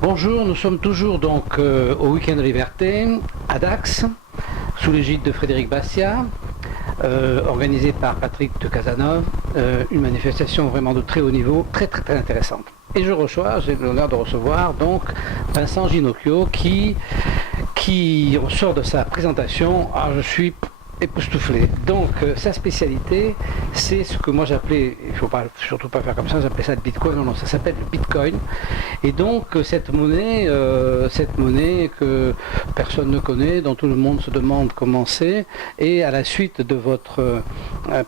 Bonjour, nous sommes toujours donc au Week-end de Liberté, à Dax, sous l'égide de Frédéric Bastiat, organisée par Patrick de Casanova, une manifestation vraiment de très haut niveau, très intéressante. Et j'ai l'honneur de recevoir donc Vincent Ginocchio qui ressort de sa présentation. Je suis époustouflé. Donc sa spécialité, c'est ce que moi j'appelais, il ne faut surtout pas faire comme ça, j'appelais ça le Bitcoin, non, ça s'appelle le Bitcoin. Et donc cette monnaie que personne ne connaît, dont tout le monde se demande comment c'est, et à la suite de votre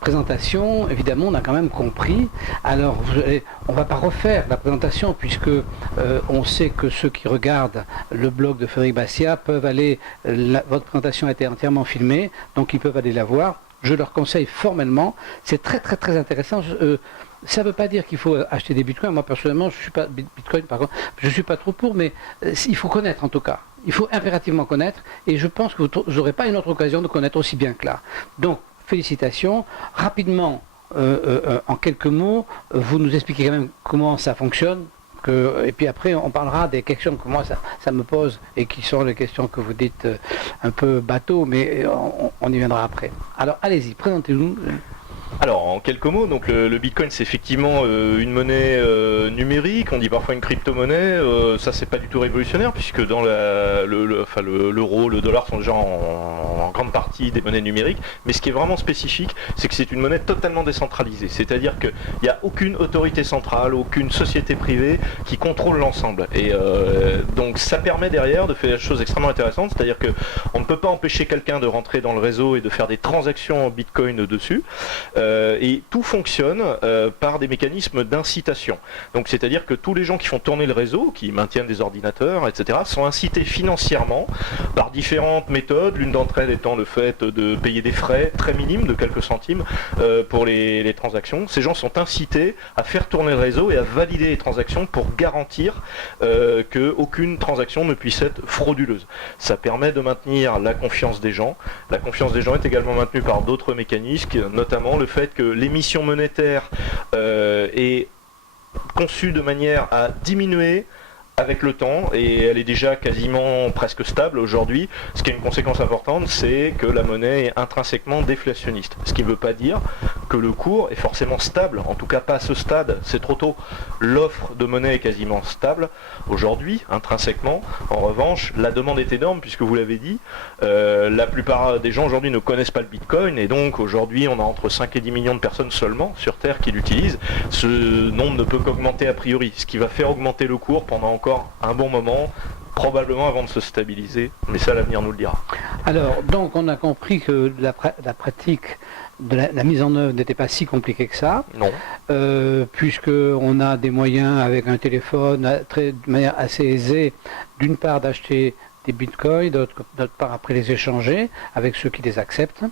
présentation, évidemment, on a quand même compris. Alors, on ne va pas refaire la présentation, puisque on sait que ceux qui regardent le blog de Frédéric Bastiat peuvent aller, votre présentation a été entièrement filmée, donc ils peuvent aller la voir. Je leur conseille formellement, c'est très intéressant. Ça ne veut pas dire qu'il faut acheter des bitcoins. Moi personnellement, je ne suis pas bitcoin, par contre, je ne suis pas trop pour, mais il faut connaître en tout cas. Il faut impérativement connaître, et je pense que vous n'aurez pas une autre occasion de connaître aussi bien que là. Donc, félicitations. Rapidement, en quelques mots, vous nous expliquez quand même comment ça fonctionne. Et puis après, on parlera des questions que moi, ça me pose, et qui sont les questions que vous dites un peu bateau, mais on y viendra après. Alors, allez-y, présentez-nous. Alors, en quelques mots, donc le Bitcoin, c'est effectivement une monnaie numérique. On dit parfois une crypto-monnaie. Ça, c'est pas du tout révolutionnaire, puisque dans l'euro, le dollar sont déjà en grande partie des monnaies numériques. Mais ce qui est vraiment spécifique, c'est que c'est une monnaie totalement décentralisée. C'est-à-dire qu'il n'y a aucune autorité centrale, aucune société privée qui contrôle l'ensemble. Et donc, ça permet derrière de faire des choses extrêmement intéressantes. C'est-à-dire qu'on ne peut pas empêcher quelqu'un de rentrer dans le réseau et de faire des transactions en Bitcoin dessus. Et tout fonctionne par des mécanismes d'incitation. Donc c'est-à-dire que tous les gens qui font tourner le réseau, qui maintiennent des ordinateurs, etc., sont incités financièrement par différentes méthodes, l'une d'entre elles étant le fait de payer des frais très minimes de quelques centimes pour les transactions. Ces gens sont incités à faire tourner le réseau et à valider les transactions pour garantir qu'aucune transaction ne puisse être frauduleuse. Ça permet de maintenir la confiance des gens. La confiance des gens est également maintenue par d'autres mécanismes, notamment le fait que l'émission monétaire est conçue de manière à diminuer avec le temps, et elle est déjà quasiment presque stable aujourd'hui. Ce qui est une conséquence importante, c'est que la monnaie est intrinsèquement déflationniste. Ce qui ne veut pas dire que le cours est forcément stable, en tout cas pas à ce stade, c'est trop tôt. L'offre de monnaie est quasiment stable aujourd'hui, intrinsèquement. En revanche, la demande est énorme, puisque vous l'avez dit, la plupart des gens aujourd'hui ne connaissent pas le Bitcoin, et donc aujourd'hui on a entre 5 et 10 millions de personnes seulement sur Terre qui l'utilisent. Ce nombre ne peut qu'augmenter a priori, ce qui va faire augmenter le cours pendant encore un bon moment, probablement avant de se stabiliser, mais ça l'avenir nous le dira. Alors, donc on a compris que la pratique de la mise en œuvre n'était pas si compliquée que ça. Non. Puisqu'on a des moyens avec un téléphone de manière assez aisée, d'une part d'acheter des bitcoins, d'autre part après les échanger avec ceux qui les acceptent.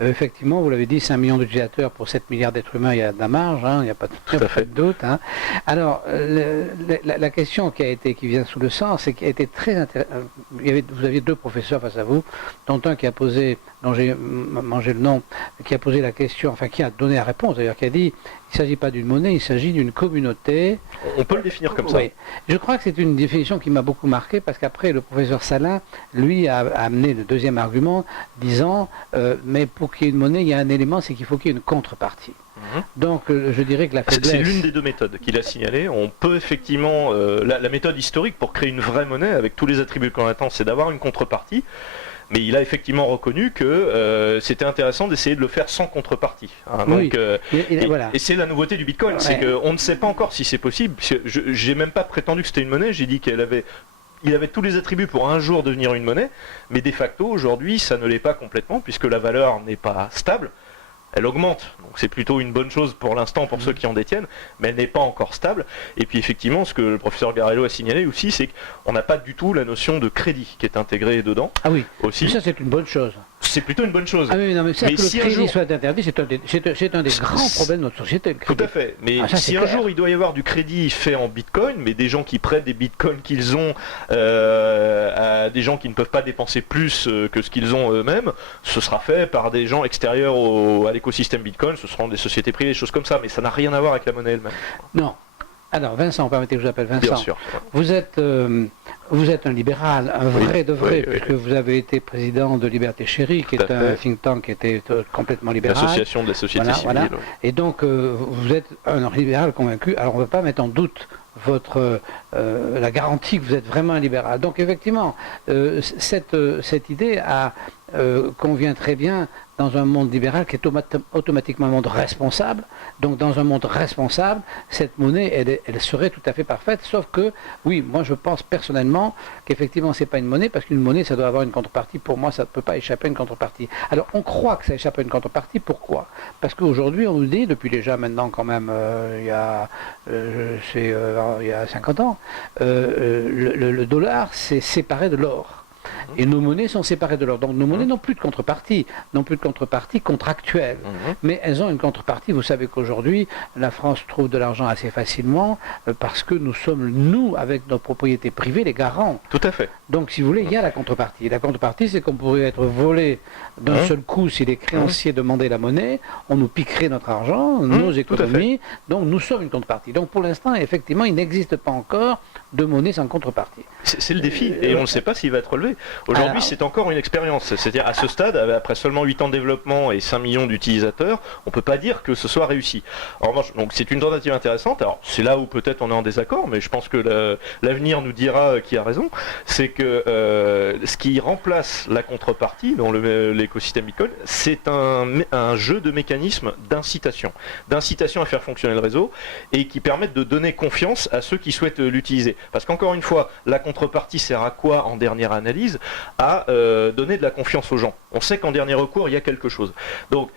Effectivement, vous l'avez dit, 5 millions d'utilisateurs pour 7 milliards d'êtres humains, il y a de la marge, il n'y a pas de doute. Alors, la question qui vient sous le sens, c'est qu'il a été très intéressant. Vous aviez deux professeurs face à vous, dont un qui a posé, dont j'ai mangé le nom, qui a posé la question, enfin qui a donné la réponse d'ailleurs, qui a dit il ne s'agit pas d'une monnaie, il s'agit d'une communauté. On peut le définir comme ça. Oui. Je crois que c'est une définition qui m'a beaucoup marqué, parce qu'après, le professeur Salin, lui, a amené le deuxième argument, disant mais pour qu'il y ait une monnaie, il y a un élément, c'est qu'il faut qu'il y ait une contrepartie. Donc je dirais que la faiblesse... C'est l'une des deux méthodes qu'il a signalées. On peut effectivement... la méthode historique pour créer une vraie monnaie, avec tous les attributs qu'on attend, c'est d'avoir une contrepartie. Mais il a effectivement reconnu que c'était intéressant d'essayer de le faire sans contrepartie. Oui. Donc, voilà. et c'est la nouveauté du Bitcoin, c'est qu'on ne sait pas encore si c'est possible. J'ai même pas prétendu que c'était une monnaie, j'ai dit il avait tous les attributs pour un jour devenir une monnaie, mais de facto aujourd'hui ça ne l'est pas complètement, puisque la valeur n'est pas stable. Elle augmente, donc c'est plutôt une bonne chose pour l'instant pour ceux qui en détiennent, mais elle n'est pas encore stable. Et puis effectivement, ce que le professeur Garello a signalé aussi, c'est qu'on n'a pas du tout la notion de crédit qui est intégrée dedans. Ah oui, aussi. Mais ça c'est une bonne chose. C'est plutôt une bonne chose. Ah oui, non, mais, mais que si le crédit jour... soit interdit, c'est un des grands problèmes de notre société. Le crédit. Tout à fait. Mais si un jour il doit y avoir du crédit fait en Bitcoin, mais des gens qui prêtent des Bitcoins qu'ils ont à des gens qui ne peuvent pas dépenser plus que ce qu'ils ont eux-mêmes, ce sera fait par des gens extérieurs à l'écosystème Bitcoin, ce seront des sociétés privées, des choses comme ça, mais ça n'a rien à voir avec la monnaie elle-même. Non. Alors Vincent, permettez que je vous appelle Vincent. Bien sûr. Vous êtes un libéral, un vrai de vrai, puisque vous avez été président de Liberté Chérie, qui est un think tank qui était complètement libéral. L'association de la société civile. Voilà. Et donc vous êtes un libéral convaincu. Alors on ne veut pas mettre en doute la garantie que vous êtes vraiment un libéral. Donc effectivement, cette idée convient très bien dans un monde libéral qui est automatiquement un monde responsable. Donc dans un monde responsable, cette monnaie, elle serait tout à fait parfaite, sauf que, oui, moi je pense personnellement qu'effectivement c'est pas une monnaie, parce qu'une monnaie ça doit avoir une contrepartie. Pour moi ça ne peut pas échapper à une contrepartie. Alors on croit que ça échappe à une contrepartie, pourquoi? Parce qu'aujourd'hui on nous dit, depuis déjà maintenant quand même, il y a 50 ans, le dollar s'est séparé de l'or. Et nos monnaies sont séparées de l'or. Donc nos monnaies n'ont plus de contrepartie contractuelle. Mais elles ont une contrepartie. Vous savez qu'aujourd'hui, la France trouve de l'argent assez facilement parce que nous sommes, nous, avec nos propriétés privées, les garants. Tout à fait. Donc si vous voulez, il y a la contrepartie. La contrepartie, c'est qu'on pourrait être volé d'un seul coup si les créanciers demandaient la monnaie, on nous piquerait notre argent, nos économies. Donc nous sommes une contrepartie. Donc pour l'instant, effectivement, il n'existe pas encore de monnaie sans contrepartie. C'est le défi, et on ne sait pas s'il va être relevé. Aujourd'hui, c'est encore une expérience. C'est-à-dire, à ce stade, après seulement 8 ans de développement et 5 millions d'utilisateurs, on ne peut pas dire que ce soit réussi. En revanche, donc c'est une tentative intéressante. Alors, c'est là où peut-être on est en désaccord, mais je pense que l'avenir nous dira qui a raison. C'est que ce qui remplace la contrepartie dans l'écosystème Bitcoin, c'est un jeu de mécanismes d'incitation à faire fonctionner le réseau, et qui permettent de donner confiance à ceux qui souhaitent l'utiliser. Parce qu'encore une fois, la contrepartie sert à quoi en dernière analyse? À donner de la confiance aux gens. On sait qu'en dernier recours, il y a quelque chose. Donc,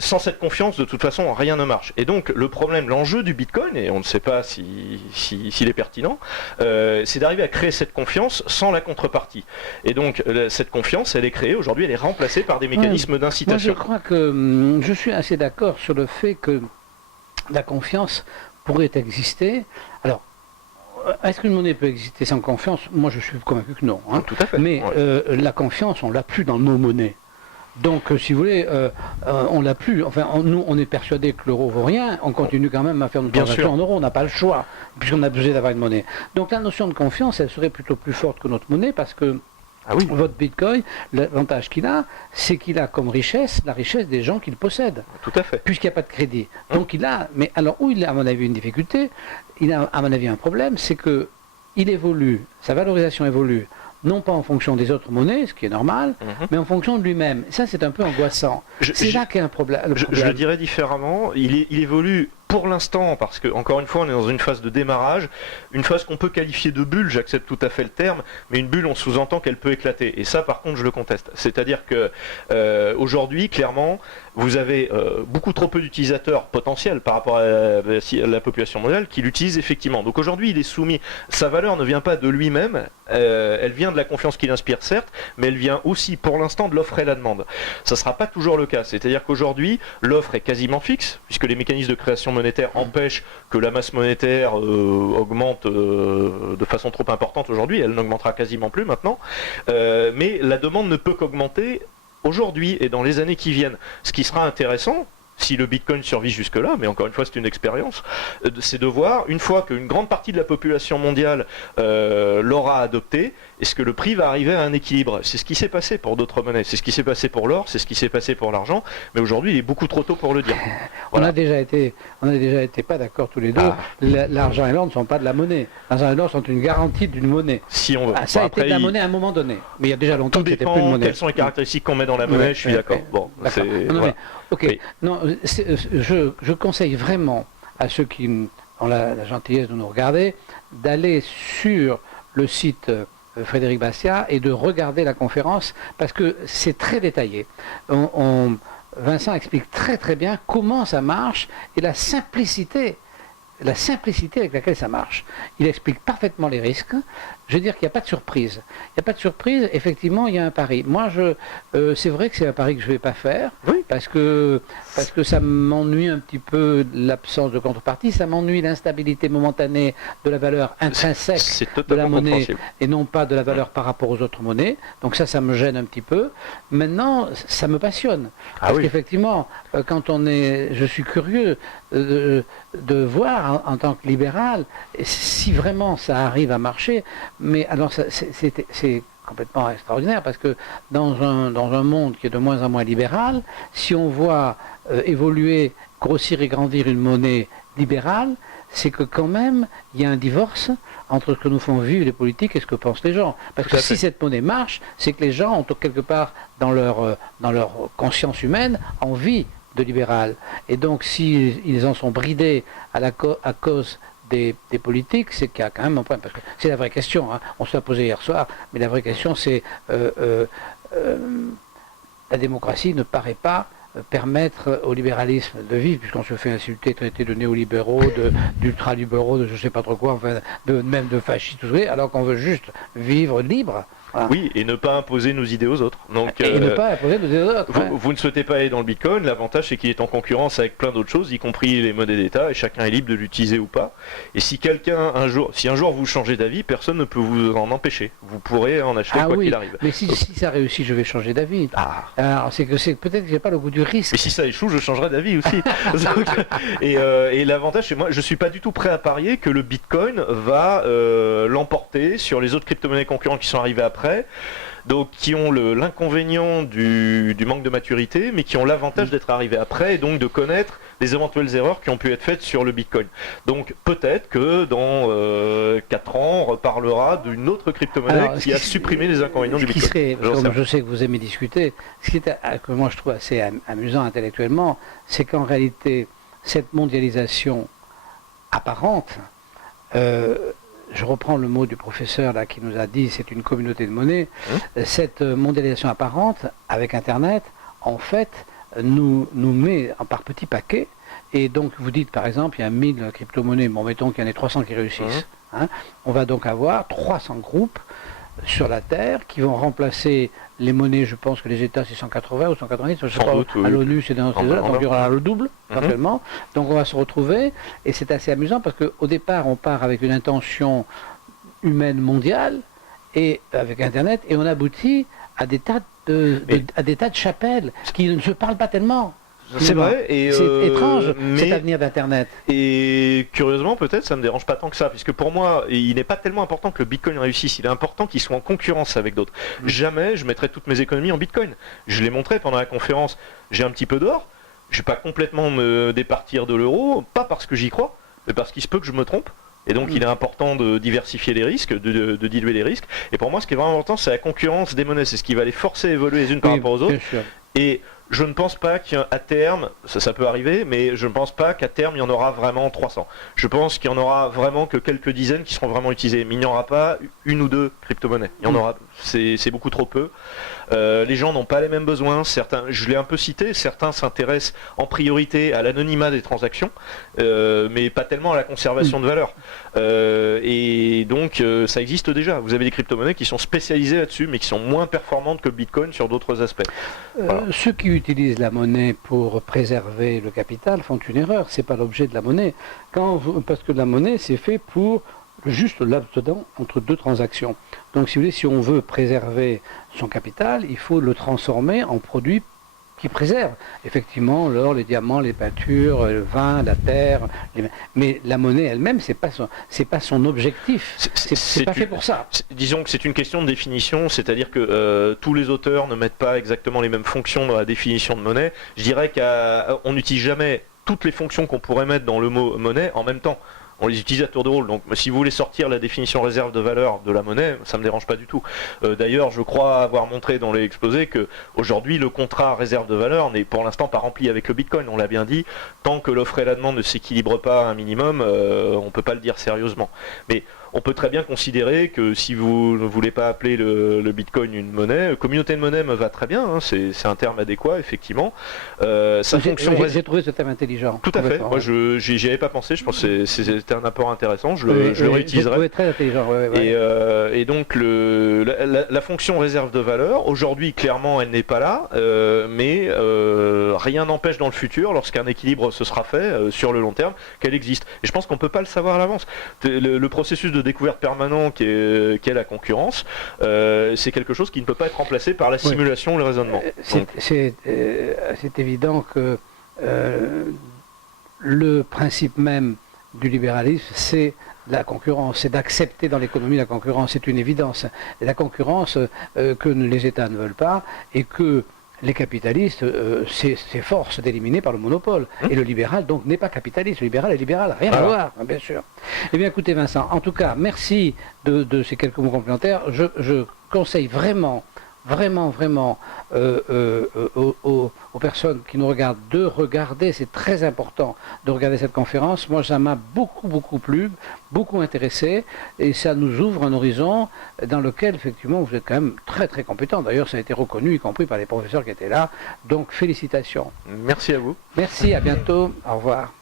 sans cette confiance, de toute façon, rien ne marche. Et donc, le problème, l'enjeu du Bitcoin, et on ne sait pas s'il est pertinent, c'est d'arriver à créer cette confiance sans la contrepartie. Et donc, cette confiance, elle est créée, aujourd'hui, elle est remplacée par des mécanismes d'incitation. Moi, je crois que je suis assez d'accord sur le fait que la confiance pourrait exister. Alors, est-ce qu'une monnaie peut exister sans confiance? Moi, je suis convaincu que non. Tout à fait. Mais la confiance, on l'a plus dans nos monnaies. Donc, si vous voulez, on l'a plus. Enfin, nous, on est persuadé que l'euro vaut rien. On continue quand même à faire nos transactions en euros. On n'a pas le choix, puisqu'on a besoin d'avoir une monnaie. Donc, la notion de confiance, elle serait plutôt plus forte que notre monnaie, parce que votre Bitcoin, l'avantage qu'il a, c'est qu'il a comme richesse la richesse des gens qui le possèdent. Tout à fait. Puisqu'il n'y a pas de crédit. Donc il a, mais alors où il a à mon avis une difficulté, il a à mon avis un problème, c'est que il évolue, sa valorisation évolue, non pas en fonction des autres monnaies, ce qui est normal, mais en fonction de lui-même. Ça c'est un peu angoissant. C'est là qu'il y a un problème. Je le dirais différemment, il évolue pour l'instant, parce que, encore une fois, on est dans une phase de démarrage, une phase qu'on peut qualifier de bulle, j'accepte tout à fait le terme, mais une bulle, on sous-entend qu'elle peut éclater. Et ça, par contre, je le conteste. C'est-à-dire que, aujourd'hui, clairement, vous avez beaucoup trop peu d'utilisateurs potentiels par rapport à la population mondiale qui l'utilisent effectivement. Donc aujourd'hui, il est soumis. Sa valeur ne vient pas de lui-même, elle vient de la confiance qu'il inspire, certes, mais elle vient aussi, pour l'instant, de l'offre et la demande. Ça ne sera pas toujours le cas. C'est-à-dire qu'aujourd'hui, l'offre est quasiment fixe, puisque les mécanismes de création monétaire empêchent que la masse monétaire augmente de façon trop importante aujourd'hui. Elle n'augmentera quasiment plus maintenant. Mais la demande ne peut qu'augmenter aujourd'hui et dans les années qui viennent. Ce qui sera intéressant, si le Bitcoin survit jusque-là, mais encore une fois c'est une expérience, c'est de voir, une fois qu'une grande partie de la population mondiale l'aura adopté, est-ce que le prix va arriver à un équilibre? C'est ce qui s'est passé pour d'autres monnaies, c'est ce qui s'est passé pour l'or, c'est ce qui s'est passé pour l'argent, mais aujourd'hui il est beaucoup trop tôt pour le dire. Voilà. On a déjà été pas d'accord tous les deux, l'argent et l'or ne sont pas de la monnaie, l'argent et l'or sont une garantie d'une monnaie. Si on veut. Ça a été de la monnaie à un moment donné, mais il y a déjà longtemps que c'était plus une monnaie. Quelles sont les caractéristiques qu'on met dans la monnaie, je suis d'accord. Bon, voilà. Ok, oui. Non, je conseille vraiment à ceux qui ont la gentillesse de nous regarder d'aller sur le site Frédéric Bastiat et de regarder la conférence parce que c'est très détaillé. Vincent explique très très bien comment ça marche et la simplicité avec laquelle ça marche. Il explique parfaitement les risques. Je veux dire qu'il n'y a pas de surprise. Il n'y a pas de surprise, effectivement, il y a un pari. Moi, c'est vrai que c'est un pari que je ne vais pas faire, parce que ça m'ennuie un petit peu l'absence de contrepartie, ça m'ennuie l'instabilité momentanée de la valeur intrinsèque de la monnaie, et non pas de la valeur par rapport aux autres monnaies. Donc ça me gêne un petit peu. Maintenant, ça me passionne. Parce qu'effectivement, je suis curieux de voir en tant que libéral, si vraiment ça arrive à marcher, mais alors c'est complètement extraordinaire parce que dans un monde qui est de moins en moins libéral, si on voit évoluer, grossir et grandir une monnaie libérale, c'est que quand même il y a un divorce entre ce que nous font vivre les politiques et ce que pensent les gens. Parce que si cette monnaie marche, c'est que les gens ont quelque part dans leur conscience humaine envie de libéral. Et donc s'ils en sont bridés à cause des politiques, c'est qu'il y a quand même un problème. Parce que c'est la vraie question, hein. On se l'a posé hier soir, mais la vraie question c'est la démocratie ne paraît pas permettre au libéralisme de vivre, puisqu'on se fait insulter, traiter de néolibéraux, d'ultralibéraux, de je ne sais pas trop quoi, enfin, même de fascistes, alors qu'on veut juste vivre libre. Voilà. Oui, et ne pas imposer nos idées aux autres. Donc, et ne pas imposer nos idées aux autres. Vous ne souhaitez pas aller dans le Bitcoin, l'avantage c'est qu'il est en concurrence avec plein d'autres choses, y compris les monnaies d'État, et chacun est libre de l'utiliser ou pas. Et si un jour vous changez d'avis, personne ne peut vous en empêcher. Vous pourrez en acheter quoi qu'il arrive. Mais si ça réussit, je vais changer d'avis. Alors peut-être que j'ai pas le goût du risque. Mais si ça échoue, je changerai d'avis aussi. et l'avantage, c'est moi, je suis pas du tout prêt à parier que le Bitcoin va l'emporter sur les autres crypto-monnaies concurrentes qui sont arrivées après. Donc qui ont l'inconvénient du manque de maturité, mais qui ont l'avantage d'être arrivés après et donc de connaître les éventuelles erreurs qui ont pu être faites sur le Bitcoin. Donc peut-être que dans 4 ans, on reparlera d'une autre crypto-monnaie qui a supprimé les inconvénients du Bitcoin. Comme je sais que vous aimez discuter, ce qui est que moi je trouve assez amusant intellectuellement, c'est qu'en réalité, cette mondialisation apparente, je reprends le mot du professeur là, qui nous a dit c'est une communauté de monnaie. Cette mondialisation apparente avec Internet, en fait, nous met par petits paquets. Et donc vous dites par exemple, il y a 1000 crypto-monnaies, bon mettons qu'il y en ait 300 qui réussissent. Hein, on va donc avoir 300 groupes sur la Terre qui vont remplacer les monnaies, je pense que les États c'est 180 ou 190, je sais pas, à l'ONU c'est dans ces eaux-là, donc il y aura le double éventuellement. Donc on va se retrouver, et c'est assez amusant parce qu'au départ on part avec une intention humaine mondiale, et avec Internet, et on aboutit à des tas de chapelles qui ne se parlent pas tellement. C'est vrai, et c'est étrange cet avenir d'Internet. Et curieusement, peut-être, ça me dérange pas tant que ça, puisque pour moi, il n'est pas tellement important que le Bitcoin réussisse, il est important qu'il soit en concurrence avec d'autres. Jamais je mettrai toutes mes économies en Bitcoin. Je l'ai montré pendant la conférence, j'ai un petit peu d'or, je vais pas complètement me départir de l'euro, pas parce que j'y crois, mais parce qu'il se peut que je me trompe. Et donc il est important de diversifier les risques, de diluer les risques. Et pour moi, ce qui est vraiment important, c'est la concurrence des monnaies. C'est ce qui va les forcer à évoluer les unes par rapport aux autres. Et je ne pense pas qu'à terme, ça peut arriver, mais je ne pense pas qu'à terme il y en aura vraiment 300. Je pense qu'il y en aura vraiment que quelques dizaines qui seront vraiment utilisées. Mais il n'y aura pas une ou deux crypto-monnaies. Il y en aura, c'est beaucoup trop peu. Les gens n'ont pas les mêmes besoins. Certains, je l'ai un peu cité, certains s'intéressent en priorité à l'anonymat des transactions, mais pas tellement à la conservation de valeur. Et donc ça existe déjà. Vous avez des crypto-monnaies qui sont spécialisées là-dessus, mais qui sont moins performantes que le Bitcoin sur d'autres aspects. Voilà. Ceux qui utilisent la monnaie pour préserver le capital font une erreur. C'est pas l'objet de la monnaie. Parce que la monnaie, c'est fait pour juste le laps de temps entre deux transactions. Donc, si vous voulez, si on veut préserver son capital, il faut le transformer en produit qui préserve. Effectivement, l'or, les diamants, les peintures, le vin, la terre. Mais la monnaie elle-même, c'est pas son objectif. C'est pas fait pour ça. Disons que c'est une question de définition, c'est-à-dire que tous les auteurs ne mettent pas exactement les mêmes fonctions dans la définition de monnaie. Je dirais qu'on n'utilise jamais toutes les fonctions qu'on pourrait mettre dans le mot monnaie en même temps. On les utilise à tour de rôle. Donc si vous voulez sortir la définition réserve de valeur de la monnaie, ça ne me dérange pas du tout. D'ailleurs, je crois avoir montré dans l'exposé que aujourd'hui le contrat réserve de valeur n'est pour l'instant pas rempli avec le Bitcoin. On l'a bien dit, tant que l'offre et la demande ne s'équilibrent pas à un minimum, on ne peut pas le dire sérieusement. Mais on peut très bien considérer que si vous ne voulez pas appeler le Bitcoin une monnaie, communauté de monnaie me va très bien, hein, c'est un terme adéquat, effectivement. J'ai trouvé ce terme intelligent. Tout à fait, moi j'y avais pas pensé, je pense que c'était un apport intéressant, je le réutiliserai. J'ai trouvé très intelligent, Et donc la fonction réserve de valeur, aujourd'hui clairement elle n'est pas là, mais rien n'empêche dans le futur, lorsqu'un équilibre se sera fait sur le long terme, qu'elle existe. Et je pense qu'on ne peut pas le savoir à l'avance. Le processus de découverte permanent qu'est la concurrence, c'est quelque chose qui ne peut pas être remplacé par la simulation ou le raisonnement. C'est évident que le principe même du libéralisme, c'est la concurrence, c'est d'accepter dans l'économie la concurrence, c'est une évidence. Et la concurrence que les États ne veulent pas et que les capitalistes s'efforcent d'éliminer par le monopole. Et le libéral, donc, n'est pas capitaliste. Le libéral est libéral, rien à voir, bien sûr. Eh bien, écoutez, Vincent, en tout cas, merci de ces quelques mots complémentaires. Je conseille vraiment aux personnes qui nous regardent de regarder, c'est très important de regarder cette conférence. Moi, ça m'a beaucoup plu, beaucoup intéressé, et ça nous ouvre un horizon dans lequel, effectivement, vous êtes quand même très compétent. D'ailleurs, ça a été reconnu, y compris par les professeurs qui étaient là. Donc, félicitations. Merci à vous. Merci, à bientôt, au revoir.